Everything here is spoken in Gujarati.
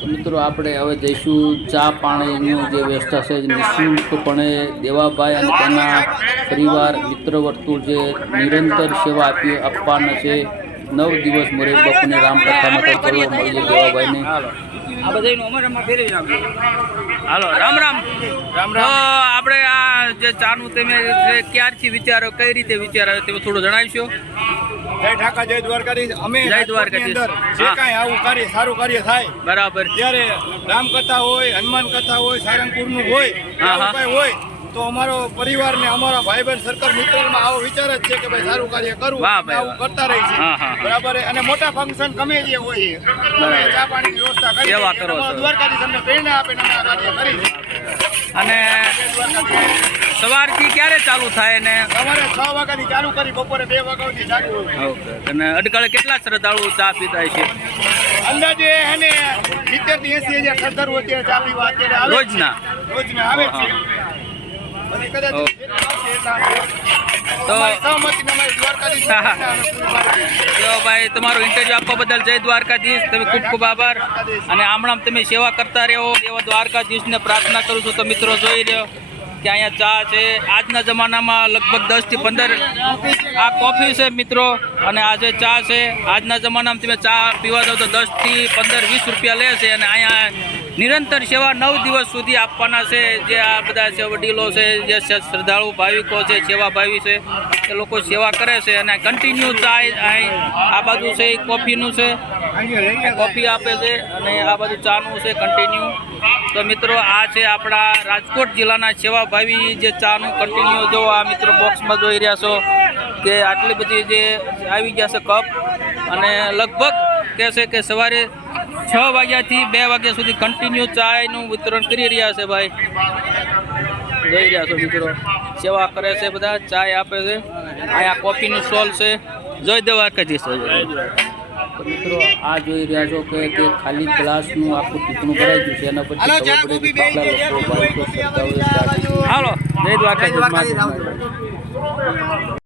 તો મિત્રો, આપણે હવે જઈશું ચા પાણીની જે વ્યવસ્થા છે નિઃશુલ્કપણે દેવાભાઈ અને તેના પરિવાર મિત્ર વર્તુળ જે નિરંતર સેવા આપી આપવાના છે. નવ દિવસ મોરે બાપુની રામકથામાં તો ચલો મળીએ દેવાભાઈને. આ બધાનો અમારે અમારે ફેરવી નાખ્યું હાલો રામ રામ. રામ રામ. આપણે આ જે ચાનું તમે ક્યારથી વિચારો કઈ રીતે વિચારો તમે થોડું જણાવશો? જય ઠાકા જય દ્વારકાધીશ. અમે જય દ્વારકાધીશ. અંદર જે કાંઈ આવું કાર્ય સારું કાર્ય થાય બરાબર. ત્યારે રામ કથા હોય હનુમાન કથા હોય સારંગપુરનું હોય હા, આવું હા. હોય તો અમારો પરિવાર ને અમારા ભાઈ બહેન સરકાર મિત્રમાં આવો વિચાર જ છે કે ભાઈ સારું કાર્ય કરવું આવું કરતા રહી છે. બરાબર અને મોટા ફંક્શન ગમે જે હોય. અમે ચા પાણીની વ્યવસ્થા કરી સેવા કરો દ્વારકાથી તમને પ્રેરણા આપે ને અમે આ કાર્ય કરી. અને સવારથી ક્યારે ચાલુ થાય ને? સવારે છ વાગ્યાથી ચાલુ કરી બપોરે બે વાગ્યાથી ચાલુ. હોય અને અડકળે કેટલા શ્રદ્ધાળુ ચા પીતા છે અંદાજે એને સિત્તેરથી એસી હજાર શ્રદ્ધાળુ અત્યારે ચા પીવા અત્યારે. રોજના? રોજના આવે છે. તો- ભાઈ તમારું ઇન્ટરવ્યુ આપવા બદલ જય દ્વારકાધીશ. તમે ખૂબ ખૂબ આભાર. અને આમણામ તમે સેવા કરતા રહો એવા દ્વારકાધીશને પ્રાર્થના કરું છું. તો મિત્રો જોઈ રહ્યો કે અહીંયા ચા છે. આજના જમાનામાં લગભગ દસથી પંદર આ કોફી છે મિત્રો. અને આ જે ચા છે આજના જમાનામાં તમે ચા પીવા જાઓ તો દસથી પંદર વીસ રૂપિયા લે છે. અને અહીંયા નિરંતર સેવા નવ દિવસ સુધી આપવાના છે. જે આ બધા છે વડીલો છે, જે શ્રદ્ધાળુ ભાવિકો છે સેવા ભાવી છે, એ લોકો સેવા કરે છે અને કન્ટિન્યુ ચા અહીં. આ બાજુ છે કોફીનું છે. કોફી આપે છે અને આ બાજુ ચાનું છે કન્ટિન્યુ તો મિત્રો, આ છે આપણા રાજકોટ જિલ્લાના સેવાભાવી જે ચાનું કન્ટિન્યુ જો આ મિત્રો બોક્સમાં જોઈ રહ્યા છો કે આટલી બધી જે આવી ગયા છે કપ અને લગભગ કહે છે કે સવારે છ વાગ્યાથી બે વાગ્યા સુધી કન્ટિન્યુ ચાયનું વિતરણ કરી રહ્યા છે ભાઈ. જોઈ રહ્યા છો મિત્રો. સેવા કરે છે બધા ચાય આપે છે. અહીંયા કોફીનું સ્ટોલ છે. જોઈ દેવા કે તો મિત્રો આ જોઈ રહ્યા છો કે કે ખાલી ગ્લાસનું આખું ટીપણું ભરાઈ ગયું છે એના પછી. હાલો જય દ્વારકાધીશ